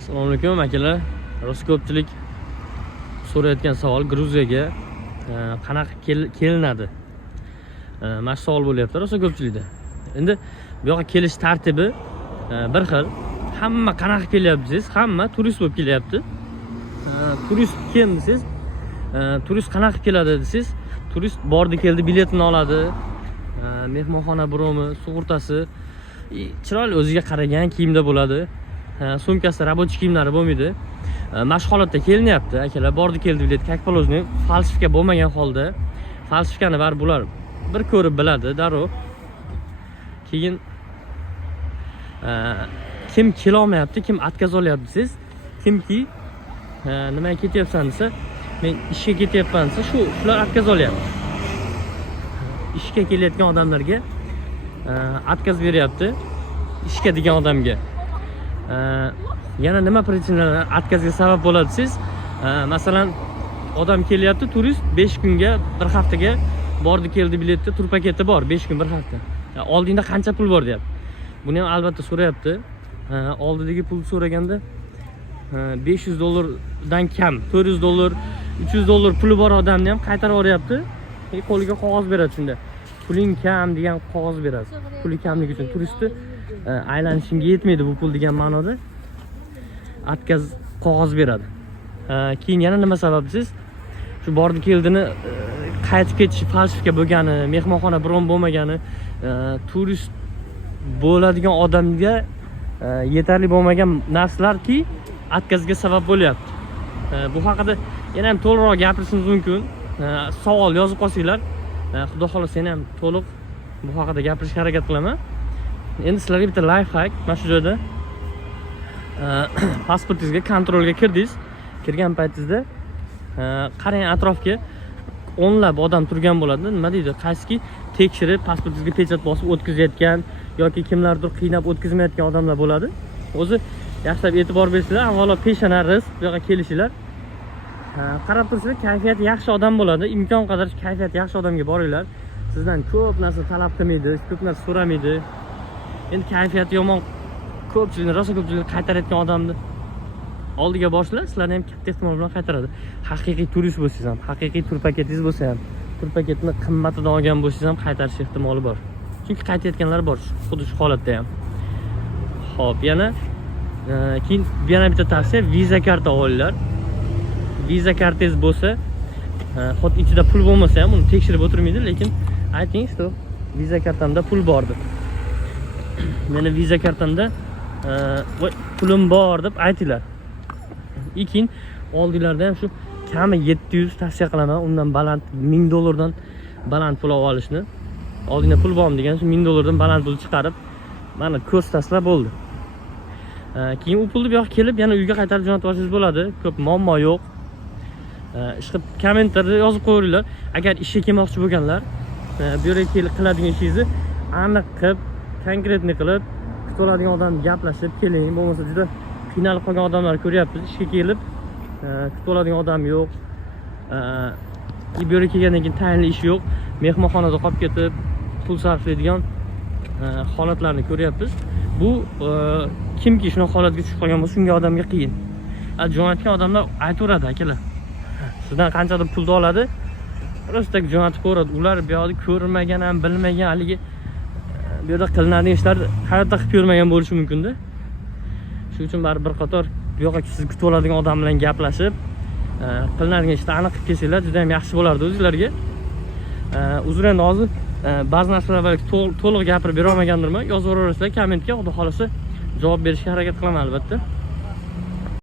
Assalomu alaykum akalar. Rosa ko'pchilik so'rayotgan savol Gruziyaga qanaqa kelinadi? Mana shu savol bo'lyapti rosa ko'pchilikda. Endi bu yoqqa kelish tartibi bir xil. Hamma qanaqa kelyapti desangiz, hamma turist bo'lib kelyapti. Turist kim desangiz, turist qanaqa keladi desangiz, turist bordi keldi, biletini oladi. Mehmonxona bromi, sug'urtasi, chiroyli o'ziga qaragan kiyimda bo'ladi. Sumkasida rabochiy kiyimlari bo'lmaydi. Mana shu holatda kelinyapti akalar, bordi keldi bilet, как положено, falsifika bo'lmagan holda. Falsifikani bari bular bir ko'rib biladi darrov. Keyin kim kelolmayapti, kim отказ olyapti siz, kimki nimaga ketyapsan desa, men ishga ketyapman desa, shular отказ olyapti. Ishga kelayotgan odamlarga отказ beryapti, ishga degan odamga. Yana nima pritsinalar откazga sabab bo'ladi siz? Masalan, odam kelyapti, turist 5 kunga, 1 haftaga bordi keldi biletda tur paketi bor, 5 kun 1 hafta. Oldingda qancha pul bor deyapti. Buni ham albatta so'rayapti. Oldidagi pul so'raganda $500 dan kam, $400, $300 puli bor odamni ham qaytarib yuboryapti. Qo'liga qog'oz beradi shunda. Puling kam degan qog'oz beradi. Puli kamligi uchun turistni aylanishingga yetmaydi bu pul degan ma'noda отказ qog'oz beradi. Keyin yana nima sabab siz? Shu bordi keldini qaytib ketishi falsifika bo'lgani, mehmonxona bron bo'lmagani, turist bo'ladigan odamga yetarli bo'lmagan narsalarki откazga sabab bo'lyapti. Bu haqida yana ham to'liqroq gapirishingiz mumkin. Savol yozib qolsanglar, xudo xolasa yana ham to'liq bu haqida gapirishga harakat qilaman. Endi sizlarga bitta life hack. Mana shu joyda pasportingizga kontrolga kirdingiz. Kirgan paytingizda qarang atrofga, o'nlab odam turgan bo'ladi. Nima deydi? Qaysiki tekshirib pasportingizga pechat bosib o'tkazayotgan yoki kimlardir qiynab o'tkazmayotgan odamlar bo'ladi. O'zi yaxshilab e'tibor bersanglar, avvalo peshana rizq bu yoqqa kelishinglar. Qarab tursanglar, kayfiyati yaxshi odam bo'ladi. Imkon qadar kayfiyati yaxshi odamga boringlar. Sizdan ko'p narsa talab qilmaydi, ko'p narsa so'ramaydi. Endi kayfiyati yomon ko'pchilikni, rosa ko'pchilikni qaytarayotgan odamni oldiga borsanglar, sizlarni ham katta ehtimol bilan qaytaradi. Haqiqiy turist bo'lsangiz ham, haqiqiy tur paketingiz bo'lsa ham, tur paketini qimmatidan olgan bo'lsangiz ham qaytarish ehtimoli bor. Chunki qaytayotganlar bor, xuddi shu holatda ham. Xo'p, keyin yana bitta tavsiya, viza karta olinglar. Viza kartangiz bo'lsa, xuddi ichida pul bo'lmasa ham uni tekshirib o'tirmaydi, lekin ayting, "Sto, viza kartamda pul bor" deb. Meni viza kartamda pulim bor deb aytinglar. Keyin oldinglarda ham shu kami 700 tavsiya qilaman, undan baland $1000 dan baland pul olishni. Oldingda pul bormi degan, shu $1000 dan baland pul chiqarib, mana ko'z tashlab bo'ldi. Keyin u pulni bu yoqqa kelib, yana uyga qaytarib jo'natib olishingiz bo'ladi. Ko'p muammo yo'q. Ishqib kommentarda yozib qo'yinglar. Agar ishga kelmoqchi bo'lganlar, bu yerga kelib qiladigan ishingizni aniq qilib, konkretni qilib, kutib oladigan odam gaplashib keling. Bo'lmasa juda qiynalib qolgan odamlar ko'ryapmiz. Ishga kelib, kutib oladigan odam yo'q. Bu yerga kelgandan keyin tayinli ish yo'q. Mehmonxonada qolib ketib, pul sarflaydigan holatlarni ko'ryapmiz. Bu kimki shunaqa holatga tushib qolgan bo'lsa, shunga odamga qiyin. Jo'natgan odamlar aytaveradi akalar. Sizdan qanchadir pulni oladi, просто jo'natib qo'yadi. Ular bu yoqda ko'rmagan ham, bilmagan haligi bu yerda qilinadigan ishlar hayotda qilib ko'rmagan bo'lishi mumkin-da. Shuning uchun bari bir qator bu yoqqa sizni kutib oladigan odam bilan gaplashib, qilinadigan ishni aniq qilib kelsanglar, juda ham yaxshi bo'lardi o'zingizlarga. Uzr, endi hozir ba'zi narsalar balki to'liq gapirib bera olmagandirman. Yozib yuborsanglar kommentga, xudo xolasa javob berishga harakat qilaman albatta.